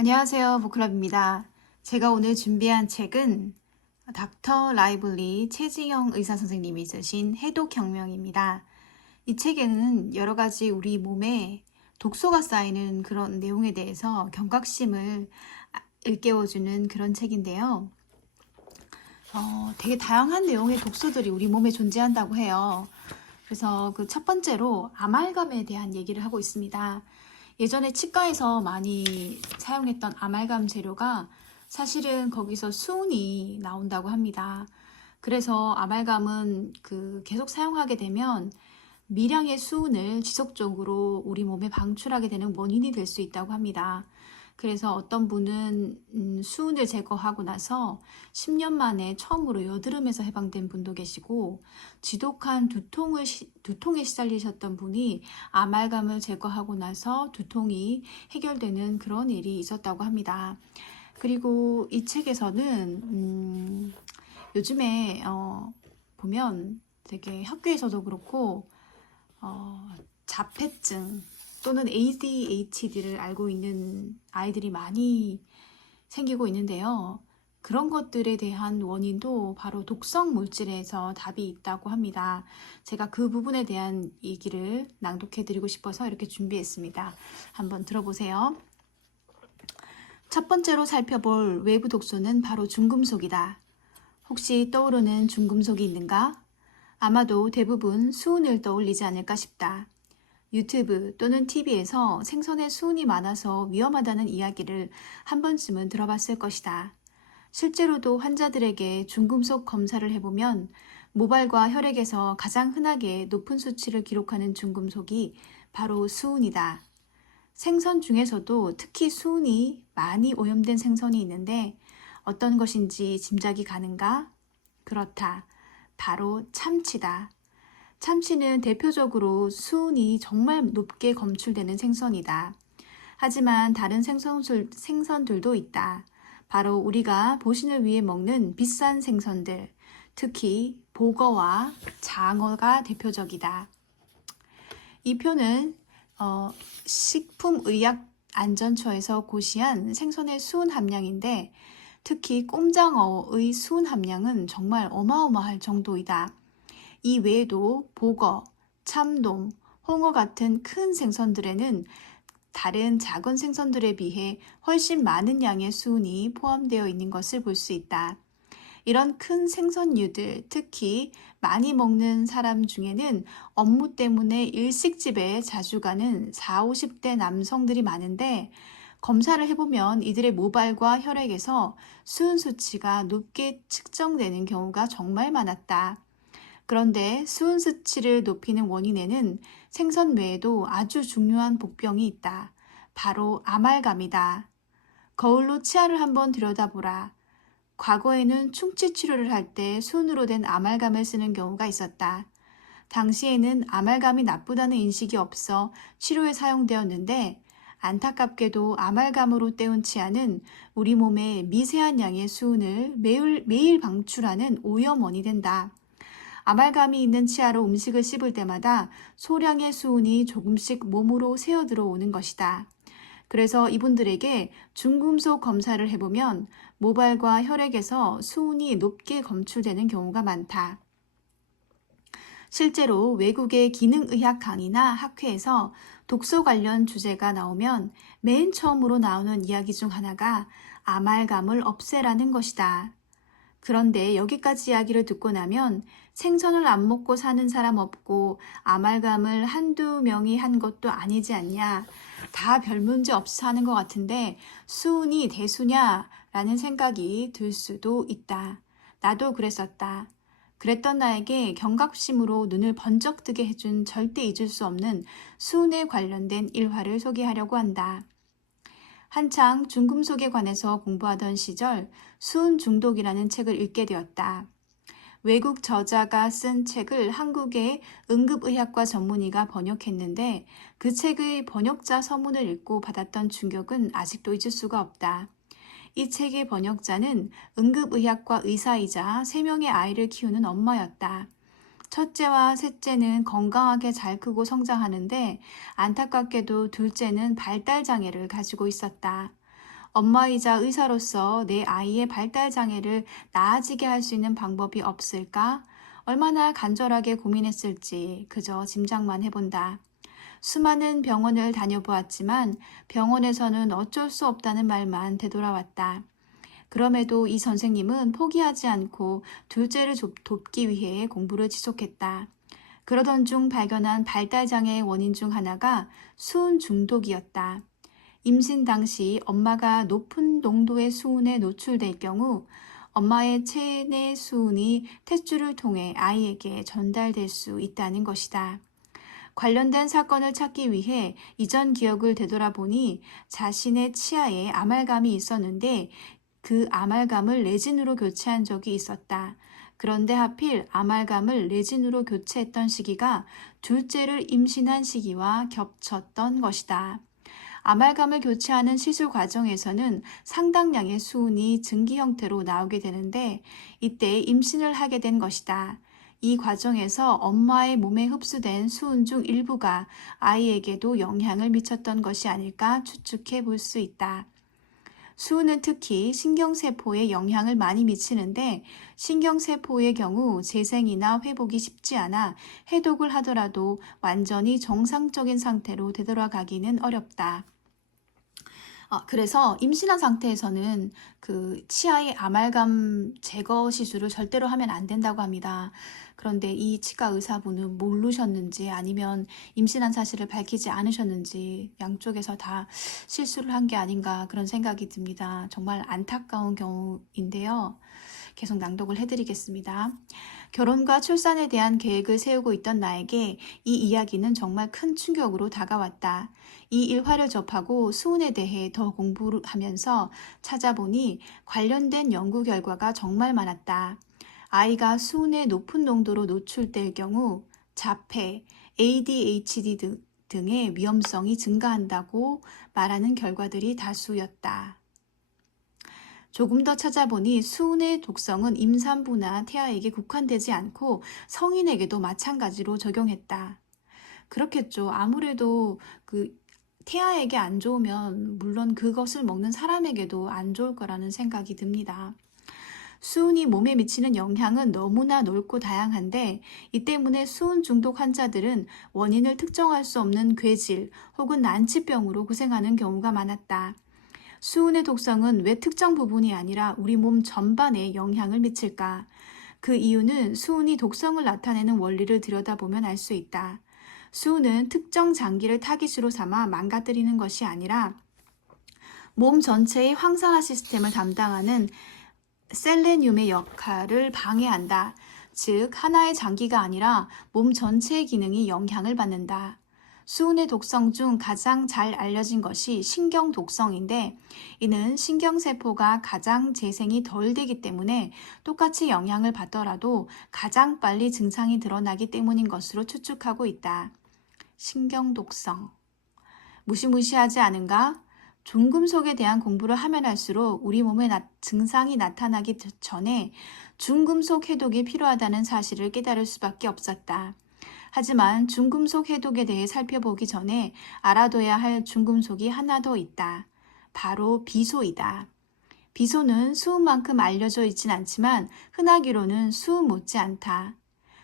안녕하세요. 보클럽입니다. 제가 오늘 준비한 책은 닥터 라이블리 최지영 의사선생님이 쓰신 해독혁명입니다. 이 책에는 여러 가지 우리 몸에 독소가 쌓이는 그런 내용에 대해서 경각심을 일깨워주는 그런 책인데요. 되게 다양한 내용의 독소들이 우리 몸에 존재한다고 해요. 그래서 그 첫 번째로 아말감에 대한 얘기를 하고 있습니다. 예전에 치과에서 많이 사용했던 아말감 재료가 사실은 거기서 수은이 나온다고 합니다. 그래서 아말감은 계속 사용하게 되면 미량의 수은을 지속적으로 우리 몸에 방출하게 되는 원인이 될 수 있다고 합니다. 그래서 어떤 분은 수은을 제거하고 나서 10년 만에 처음으로 여드름에서 해방된 분도 계시고, 지독한 두통에 시달리셨던 분이 아말감을 제거하고 나서 두통이 해결되는 그런 일이 있었다고 합니다. 그리고 이 책에서는 요즘에 보면 되게 학교에서도 그렇고 자폐증 또는 ADHD를 앓고 있는 아이들이 많이 생기고 있는데요. 그런 것들에 대한 원인도 바로 독성 물질에서 답이 있다고 합니다. 제가 그 부분에 대한 얘기를 낭독해 드리고 싶어서 이렇게 준비했습니다. 한번 들어보세요. 첫 번째로 살펴볼 외부 독소는 바로 중금속이다. 혹시 떠오르는 중금속이 있는가? 아마도 대부분 수은을 떠올리지 않을까 싶다. 유튜브 또는 TV에서 생선에 수은이 많아서 위험하다는 이야기를 한 번쯤은 들어봤을 것이다. 실제로도 환자들에게 중금속 검사를 해보면 모발과 혈액에서 가장 흔하게 높은 수치를 기록하는 중금속이 바로 수은이다. 생선 중에서도 특히 수은이 많이 오염된 생선이 있는데 어떤 것인지 짐작이 가는가? 그렇다. 바로 참치다. 참치는 대표적으로 수은이 정말 높게 검출되는 생선이다. 하지만 다른 생선들도 있다. 바로 우리가 보신을 위해 먹는 비싼 생선들, 특히 보거와 장어가 대표적이다. 이 표는 식품의약안전처에서 고시한 생선의 수은 함량인데 특히 꼼장어의 수은 함량은 정말 어마어마할 정도이다. 이 외에도 보거, 참돔, 홍어 같은 큰 생선들에는 다른 작은 생선들에 비해 훨씬 많은 양의 수은이 포함되어 있는 것을 볼 수 있다. 이런 큰 생선류들, 특히 많이 먹는 사람 중에는 업무 때문에 일식집에 자주 가는 40, 50대 남성들이 많은데 검사를 해보면 이들의 모발과 혈액에서 수은 수치가 높게 측정되는 경우가 정말 많았다. 그런데 수은 수치를 높이는 원인에는 생선 외에도 아주 중요한 복병이 있다. 바로 아말감이다. 거울로 치아를 한번 들여다보라. 과거에는 충치 치료를 할 때 수은으로 된 아말감을 쓰는 경우가 있었다. 당시에는 아말감이 나쁘다는 인식이 없어 치료에 사용되었는데 안타깝게도 아말감으로 때운 치아는 우리 몸에 미세한 양의 수은을 매일 방출하는 오염원이 된다. 아말감이 있는 치아로 음식을 씹을 때마다 소량의 수은이 조금씩 몸으로 새어 들어오는 것이다. 그래서 이분들에게 중금속 검사를 해보면 모발과 혈액에서 수은이 높게 검출되는 경우가 많다. 실제로 외국의 기능의학 강의나 학회에서 독소 관련 주제가 나오면 맨 처음으로 나오는 이야기 중 하나가 아말감을 없애라는 것이다. 그런데 여기까지 이야기를 듣고 나면 생선을 안 먹고 사는 사람 없고 아말감을 한두 명이 한 것도 아니지 않냐. 다 별 문제 없이 사는 것 같은데 수은이 대수냐라는 생각이 들 수도 있다. 나도 그랬었다. 그랬던 나에게 경각심으로 눈을 번쩍 뜨게 해준 절대 잊을 수 없는 수은에 관련된 일화를 소개하려고 한다. 한창 중금속에 관해서 공부하던 시절 수은 중독이라는 책을 읽게 되었다. 외국 저자가 쓴 책을 한국의 응급의학과 전문의가 번역했는데 그 책의 번역자 서문을 읽고 받았던 충격은 아직도 잊을 수가 없다. 이 책의 번역자는 응급의학과 의사이자 3명의 아이를 키우는 엄마였다. 첫째와 셋째는 건강하게 잘 크고 성장하는데 안타깝게도 둘째는 발달장애를 가지고 있었다. 엄마이자 의사로서 내 아이의 발달 장애를 나아지게 할 수 있는 방법이 없을까? 얼마나 간절하게 고민했을지 그저 짐작만 해본다. 수많은 병원을 다녀보았지만 병원에서는 어쩔 수 없다는 말만 되돌아왔다. 그럼에도 이 선생님은 포기하지 않고 둘째를 돕기 위해 공부를 지속했다. 그러던 중 발견한 발달장애의 원인 중 하나가 수은 중독이었다. 임신 당시 엄마가 높은 농도의 수은에 노출될 경우 엄마의 체내 수은이 탯줄을 통해 아이에게 전달될 수 있다는 것이다. 관련된 사건을 찾기 위해 이전 기억을 되돌아보니 자신의 치아에 아말감이 있었는데 그 아말감을 레진으로 교체한 적이 있었다. 그런데 하필 아말감을 레진으로 교체했던 시기가 둘째를 임신한 시기와 겹쳤던 것이다. 아말감을 교체하는 시술 과정에서는 상당량의 수은이 증기 형태로 나오게 되는데 이때 임신을 하게 된 것이다. 이 과정에서 엄마의 몸에 흡수된 수은 중 일부가 아이에게도 영향을 미쳤던 것이 아닐까 추측해 볼 수 있다. 수은은 특히 신경세포에 영향을 많이 미치는데 신경세포의 경우 재생이나 회복이 쉽지 않아 해독을 하더라도 완전히 정상적인 상태로 되돌아가기는 어렵다. 그래서 임신한 상태에서는 그 치아의 아말감 제거 시술을 절대로 하면 안 된다고 합니다. 그런데 이 치과 의사분은 모르셨는지 아니면 임신한 사실을 밝히지 않으셨는지 양쪽에서 다 실수를 한 게 아닌가 그런 생각이 듭니다. 정말 안타까운 경우인데요. 계속 낭독을 해드리겠습니다. 결혼과 출산에 대한 계획을 세우고 있던 나에게 이 이야기는 정말 큰 충격으로 다가왔다. 이 일화를 접하고 수은에 대해 더 공부를 하면서 찾아보니 관련된 연구 결과가 정말 많았다. 아이가 수은의 높은 농도로 노출될 경우 자폐, ADHD 등의 위험성이 증가한다고 말하는 결과들이 다수였다. 조금 더 찾아보니 수은의 독성은 임산부나 태아에게 국한되지 않고 성인에게도 마찬가지로 적용했다. 그렇겠죠. 아무래도 태아에게 안 좋으면 물론 그것을 먹는 사람에게도 안 좋을 거라는 생각이 듭니다. 수은이 몸에 미치는 영향은 너무나 넓고 다양한데 이 때문에 수은 중독 환자들은 원인을 특정할 수 없는 괴질 혹은 난치병으로 고생하는 경우가 많았다. 수은의 독성은 왜 특정 부분이 아니라 우리 몸 전반에 영향을 미칠까? 그 이유는 수은이 독성을 나타내는 원리를 들여다보면 알 수 있다. 수은은 특정 장기를 타깃으로 삼아 망가뜨리는 것이 아니라 몸 전체의 황산화 시스템을 담당하는 셀레늄의 역할을 방해한다. 즉, 하나의 장기가 아니라 몸 전체의 기능이 영향을 받는다. 수은의 독성 중 가장 잘 알려진 것이 신경 독성인데 이는 신경세포가 가장 재생이 덜 되기 때문에 똑같이 영향을 받더라도 가장 빨리 증상이 드러나기 때문인 것으로 추측하고 있다. 신경 독성. 무시무시하지 않은가? 중금속에 대한 공부를 하면 할수록 우리 몸에 증상이 나타나기 전에 중금속 해독이 필요하다는 사실을 깨달을 수밖에 없었다. 하지만 중금속 해독에 대해 살펴보기 전에 알아둬야 할 중금속이 하나 더 있다. 바로 비소이다. 비소는 수은만큼 알려져 있진 않지만 흔하기로는 수은 못지않다.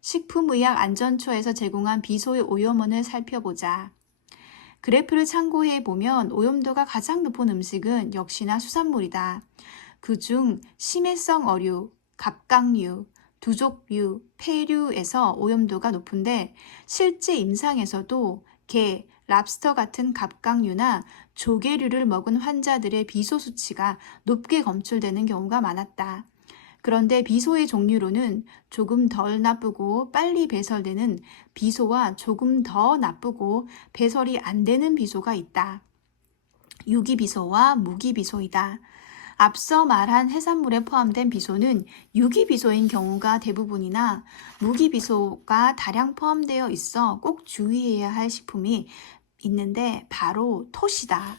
식품의약안전처에서 제공한 비소의 오염원을 살펴보자. 그래프를 참고해 보면 오염도가 가장 높은 음식은 역시나 수산물이다. 그중 심해성 어류, 갑각류, 두족류, 폐류에서 오염도가 높은데 실제 임상에서도 게, 랍스터 같은 갑각류나 조개류를 먹은 환자들의 비소 수치가 높게 검출되는 경우가 많았다. 그런데 비소의 종류로는 조금 덜 나쁘고 빨리 배설되는 비소와 조금 더 나쁘고 배설이 안 되는 비소가 있다. 유기비소와 무기비소이다. 앞서 말한 해산물에 포함된 비소는 유기비소인 경우가 대부분이나 무기비소가 다량 포함되어 있어 꼭 주의해야 할 식품이 있는데 바로 톳이다.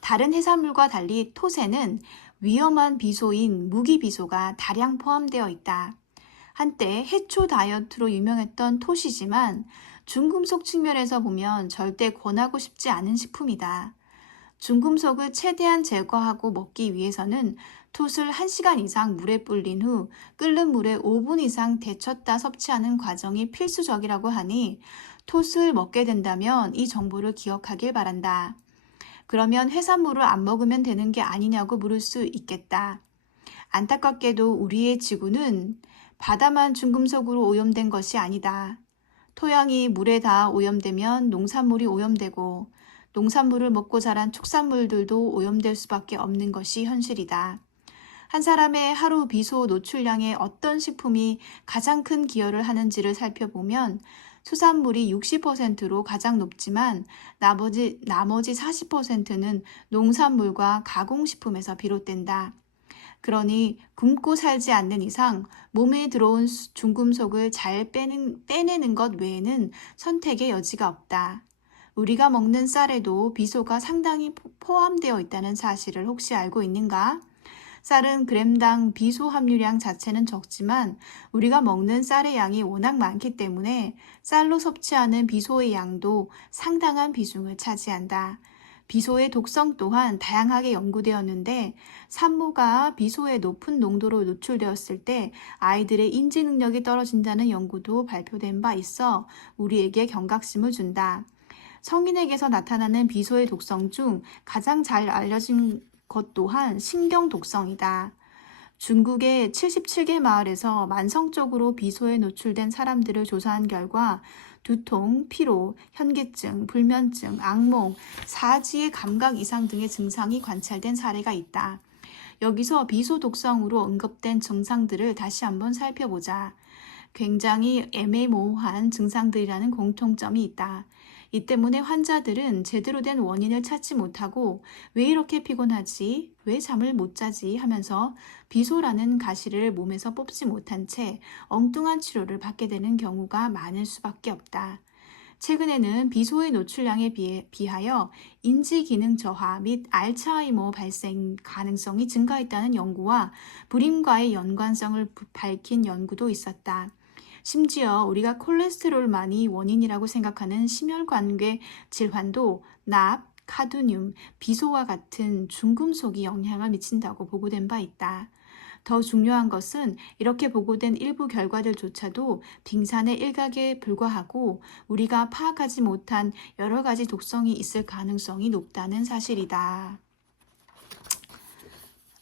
다른 해산물과 달리 톳에는 위험한 비소인 무기비소가 다량 포함되어 있다. 한때 해초 다이어트로 유명했던 톳이지만 중금속 측면에서 보면 절대 권하고 싶지 않은 식품이다. 중금속을 최대한 제거하고 먹기 위해서는 톳을 1시간 이상 물에 불린 후 끓는 물에 5분 이상 데쳤다 섭취하는 과정이 필수적이라고 하니 톳을 먹게 된다면 이 정보를 기억하길 바란다. 그러면 해산물을 안 먹으면 되는 게 아니냐고 물을 수 있겠다. 안타깝게도 우리의 지구는 바다만 중금속으로 오염된 것이 아니다. 토양이 물에 다 오염되면 농산물이 오염되고 농산물을 먹고 자란 축산물들도 오염될 수밖에 없는 것이 현실이다. 한 사람의 하루 비소 노출량에 어떤 식품이 가장 큰 기여를 하는지를 살펴보면 수산물이 60%로 가장 높지만 나머지 40%는 농산물과 가공식품에서 비롯된다. 그러니 굶고 살지 않는 이상 몸에 들어온 중금속을 잘 빼내는 것 외에는 선택의 여지가 없다. 우리가 먹는 쌀에도 비소가 상당히 포함되어 있다는 사실을 혹시 알고 있는가? 쌀은 그램당 비소 함유량 자체는 적지만 우리가 먹는 쌀의 양이 워낙 많기 때문에 쌀로 섭취하는 비소의 양도 상당한 비중을 차지한다. 비소의 독성 또한 다양하게 연구되었는데 산모가 비소의 높은 농도로 노출되었을 때 아이들의 인지 능력이 떨어진다는 연구도 발표된 바 있어 우리에게 경각심을 준다. 성인에게서 나타나는 비소의 독성 중 가장 잘 알려진 것 또한 신경 독성이다. 중국의 77개 마을에서 만성적으로 비소에 노출된 사람들을 조사한 결과 두통, 피로, 현기증, 불면증, 악몽, 사지의 감각 이상 등의 증상이 관찰된 사례가 있다. 여기서 비소 독성으로 언급된 증상들을 다시 한번 살펴보자. 굉장히 애매모호한 증상들이라는 공통점이 있다. 이 때문에 환자들은 제대로 된 원인을 찾지 못하고 왜 이렇게 피곤하지? 왜 잠을 못 자지? 하면서 비소라는 가시를 몸에서 뽑지 못한 채 엉뚱한 치료를 받게 되는 경우가 많을 수밖에 없다. 최근에는 비소의 노출량에 비하여 인지기능 저하 및 알츠하이머 발생 가능성이 증가했다는 연구와 불임과의 연관성을 밝힌 연구도 있었다. 심지어 우리가 콜레스테롤만이 원인이라고 생각하는 심혈관계 질환도 납, 카드뮴, 비소와 같은 중금속이 영향을 미친다고 보고된 바 있다. 더 중요한 것은 이렇게 보고된 일부 결과들조차도 빙산의 일각에 불과하고 우리가 파악하지 못한 여러 가지 독성이 있을 가능성이 높다는 사실이다.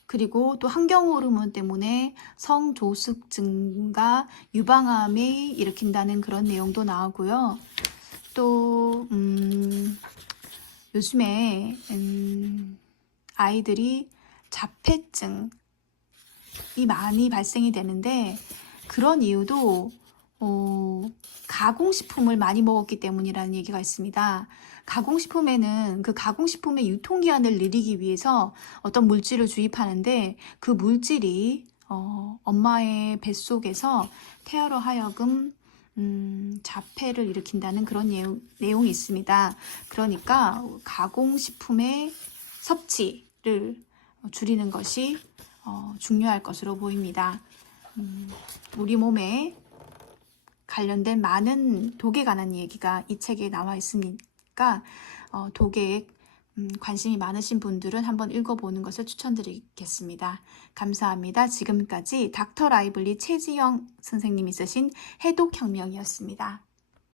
그리고 또 환경 호르몬 때문에 성조숙 증가, 유방암을 일으킨다는 그런 내용도 나오고요. 또 요즘에 아이들이 자폐증이 많이 발생이 되는데 그런 이유도 가공식품을 많이 먹었기 때문이라는 얘기가 있습니다. 가공식품에는 그 가공식품의 유통기한을 늘리기 위해서 어떤 물질을 주입하는데 그 물질이 엄마의 뱃속에서 태아로 하여금 자폐를 일으킨다는 그런 내용이 있습니다. 그러니까 가공식품의 섭취를 줄이는 것이 중요할 것으로 보입니다. 우리 몸에 관련된 많은 독에 관한 얘기가 이 책에 나와 있으니까 독에 관심이 많으신 분들은 한번 읽어보는 것을 추천드리겠습니다. 감사합니다. 지금까지 닥터 라이블리 최지영 선생님이 쓰신 해독혁명이었습니다.